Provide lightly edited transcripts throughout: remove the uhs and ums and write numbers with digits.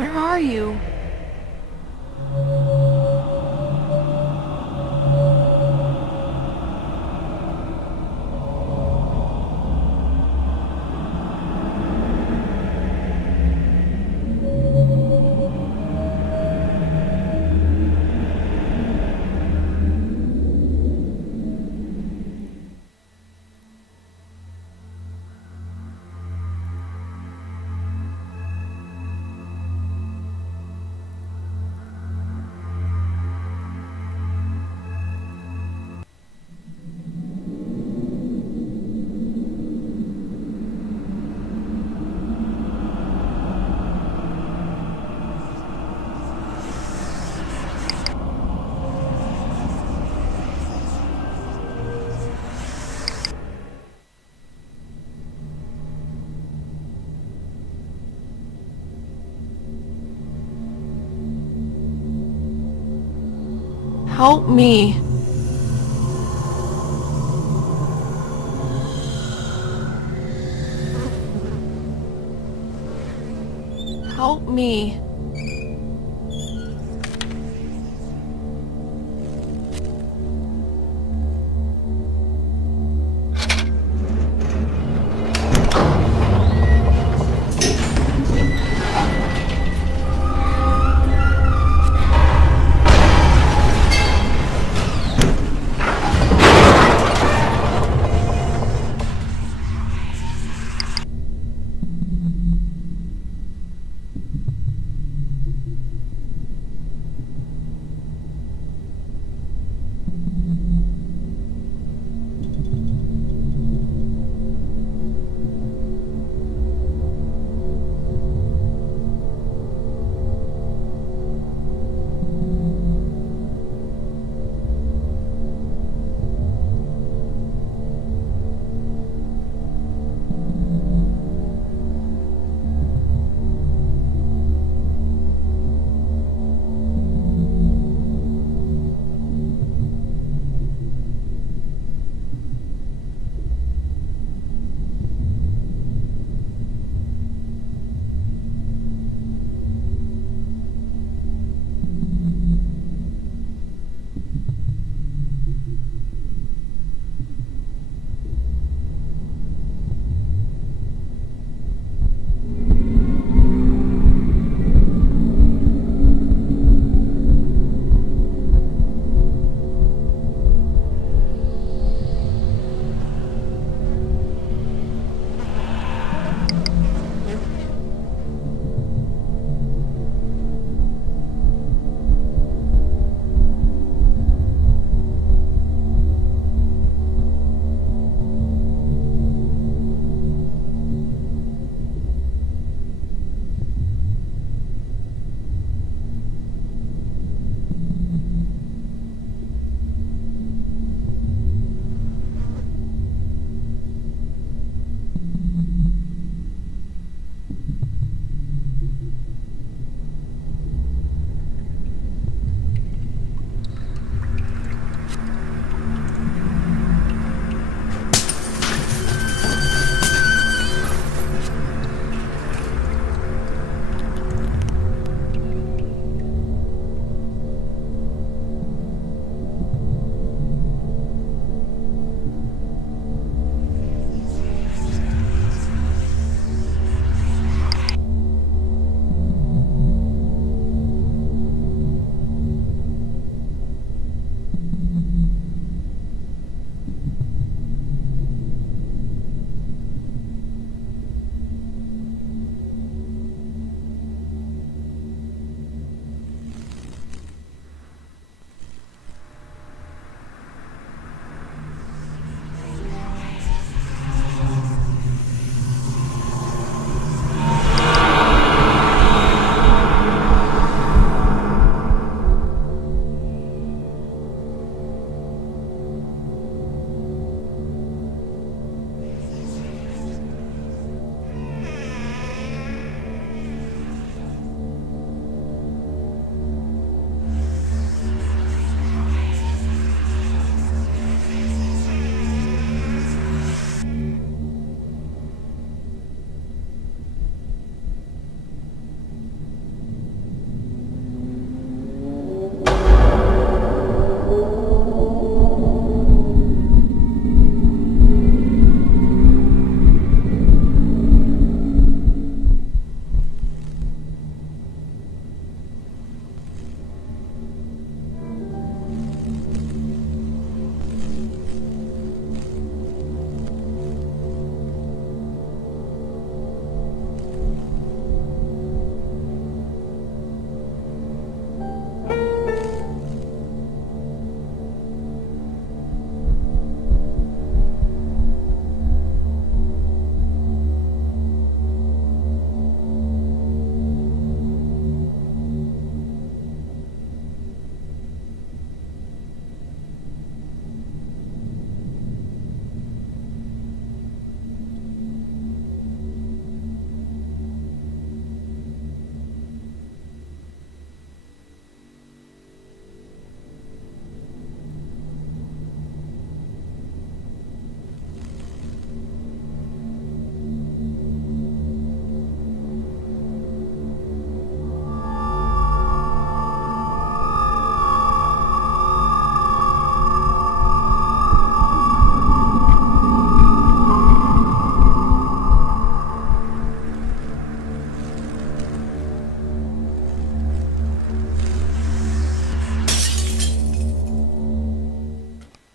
Where are you? Help me. Help me.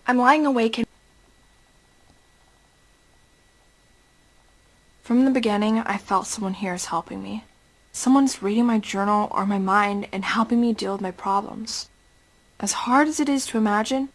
I'm lying awake and... From the beginning, I felt someone here is helping me. Someone's reading my journal or my mind and helping me deal with my problems. As hard as it is to imagine,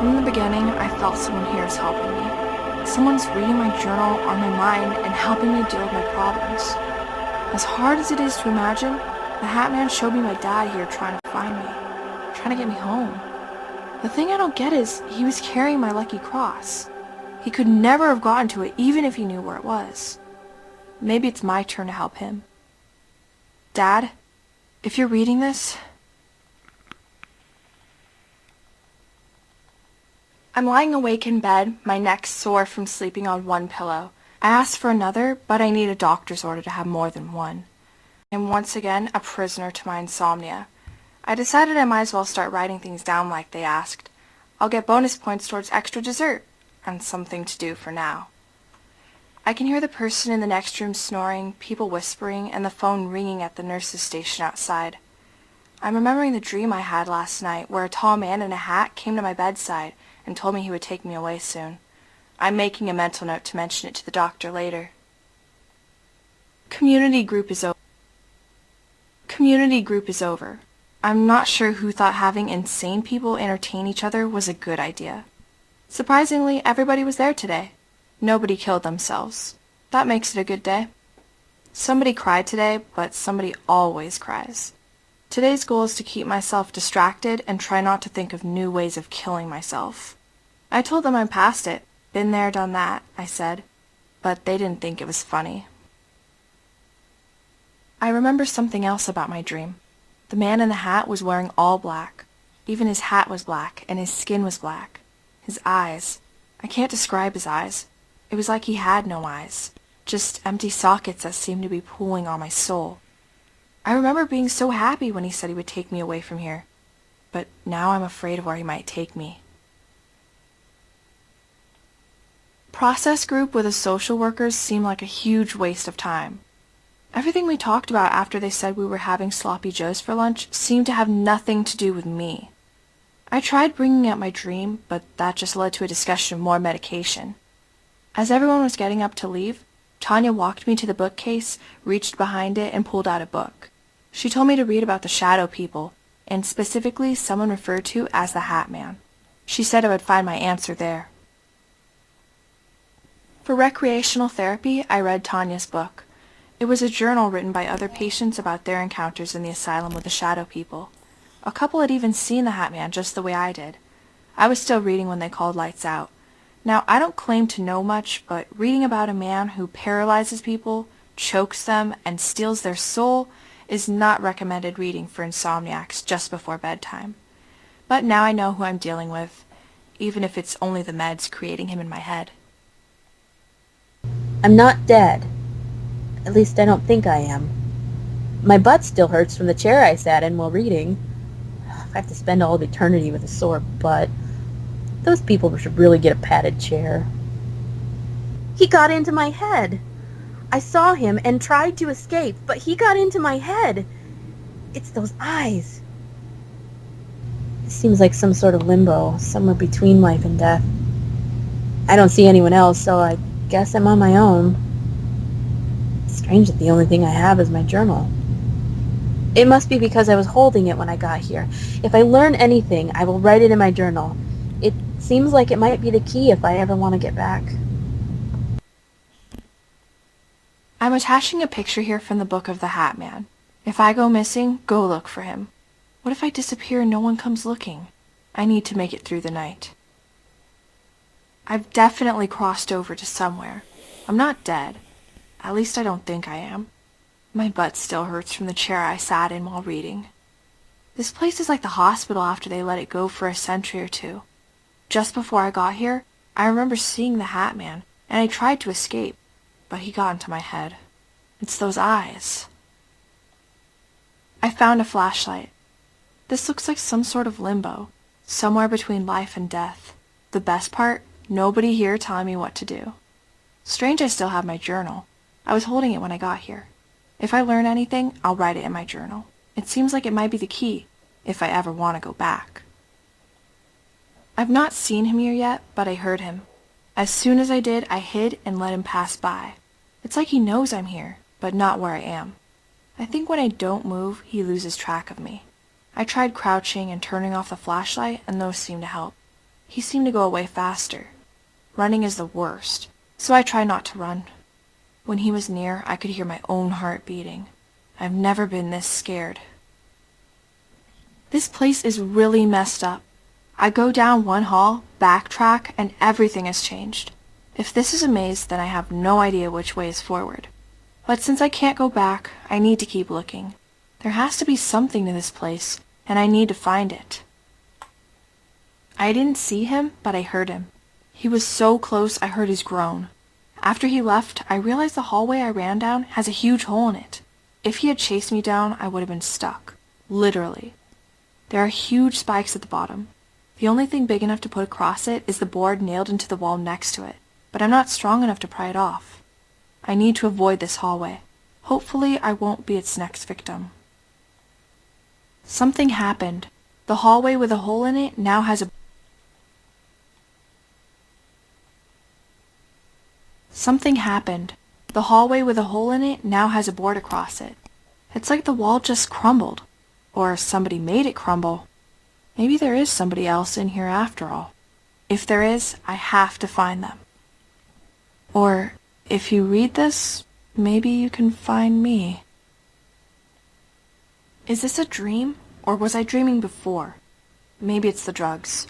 from the beginning, I felt someone here is helping me. Someone's reading my journal or my mind and helping me deal with my problems. As hard as it is to imagine, the Hat Man showed me my dad here trying to find me, trying to get me home. The thing I don't get is he was carrying my lucky cross. He could never have gotten to it even if he knew where it was. Maybe it's my turn to help him. Dad, if you're reading this, I'm lying awake in bed, my neck sore from sleeping on one pillow. I asked for another, but I need a doctor's order to have more than one. I'm once again a prisoner to my insomnia. I decided I might as well start writing things down like they asked. I'll get bonus points towards extra dessert, and something to do for now. I can hear the person in the next room snoring, people whispering, and the phone ringing at the nurse's station outside. I'm remembering the dream I had last night where a tall man in a hat came to my bedside and told me he would take me away soon. I'm making a mental note to mention it to the doctor later. Community group is over. I'm not sure who thought having insane people entertain each other was a good idea. Surprisingly, everybody was there today. Nobody killed themselves. That makes it a good day. Somebody cried today, but somebody always cries. Today's goal is to keep myself distracted and try not to think of new ways of killing myself. I told them I'm past it. Been there, done that, I said. But they didn't think it was funny. I remember something else about my dream. The man in the hat was wearing all black. Even his hat was black, and his skin was black. His eyes. I can't describe his eyes. It was like he had no eyes. Just empty sockets that seemed to be pulling on my soul. I remember being so happy when he said he would take me away from here. But now I'm afraid of where he might take me. Process group with the social workers seemed like a huge waste of time. Everything we talked about after they said we were having sloppy joes for lunch seemed to have nothing to do with me. I tried bringing up my dream, but that just led to a discussion of more medication. As everyone was getting up to leave, Tanya walked me to the bookcase, reached behind it, and pulled out a book. She told me to read about the shadow people, and specifically someone referred to as the Hat Man. She said I would find my answer there. For recreational therapy, I read Tanya's book. It was a journal written by other patients about their encounters in the asylum with the shadow people. A couple had even seen the Hat Man just the way I did. I was still reading when they called lights out. Now, I don't claim to know much, but reading about a man who paralyzes people, chokes them, and steals their soul is not recommended reading for insomniacs just before bedtime. But now I know who I'm dealing with, even if it's only the meds creating him in my head. I'm not dead. At least I don't think I am. My butt still hurts from the chair I sat in while reading. I have to spend all of eternity with a sore butt. Those people should really get a padded chair. He got into my head. I saw him and tried to escape, but he got into my head. It's those eyes. It seems like some sort of limbo, somewhere between life and death. I don't see anyone else, so I guess I'm on my own. It's strange that the only thing I have is my journal. It must be because I was holding it when I got here. If I learn anything, I will write it in my journal. It seems like it might be the key if I ever want to get back. I'm attaching a picture here from the book of the Hat Man. If I go missing, go look for him. What if I disappear and no one comes looking? I need to make it through the night. I've definitely crossed over to somewhere. I'm not dead. At least I don't think I am. My butt still hurts from the chair I sat in while reading. This place is like the hospital after they let it go for a century or two. Just before I got here, I remember seeing the Hat Man, and I tried to escape, but he got into my head. It's those eyes. I found a flashlight. This looks like some sort of limbo, somewhere between life and death. The best part, nobody here telling me what to do. Strange I still have my journal. I was holding it when I got here. If I learn anything, I'll write it in my journal. It seems like it might be the key, if I ever want to go back. I've not seen him here yet, but I heard him. As soon as I did, I hid and let him pass by. It's like he knows I'm here, but not where I am. I think when I don't move, he loses track of me. I tried crouching and turning off the flashlight, and those seemed to help. He seemed to go away faster. Running is the worst, so I tried not to run. When he was near, I could hear my own heart beating. I've never been this scared. This place is really messed up. I go down one hall, backtrack, and everything has changed. If this is a maze, then I have no idea which way is forward. But since I can't go back, I need to keep looking. There has to be something to this place, and I need to find it. I didn't see him, but I heard him. He was so close I heard his groan. After he left, I realized the hallway I ran down has a huge hole in it. If he had chased me down, I would have been stuck. Literally. There are huge spikes at the bottom. The only thing big enough to put across it is the board nailed into the wall next to it, but I'm not strong enough to pry it off. I need to avoid this hallway. Hopefully, I won't be its next victim. Something happened. The hallway with a hole in it now has a... Something happened. The hallway with a hole in it now has a board across it. It's like the wall just crumbled. Or somebody made it crumble. Maybe there is somebody else in here after all. If there is, I have to find them. Or, if you read this, maybe you can find me. Is this a dream? Or was I dreaming before? Maybe it's the drugs.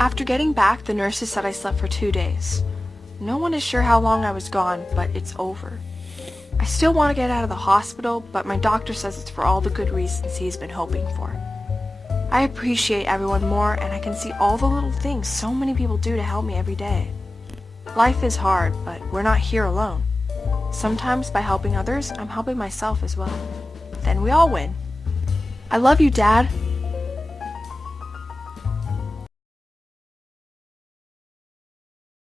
After getting back, the nurses said I slept for 2 days. No one is sure how long I was gone, but it's over. I still want to get out of the hospital, but my doctor says it's for all the good reasons he's been hoping for. I appreciate everyone more, and I can see all the little things so many people do to help me every day. Life is hard, but we're not here alone. Sometimes by helping others, I'm helping myself as well. Then we all win. I love you, Dad.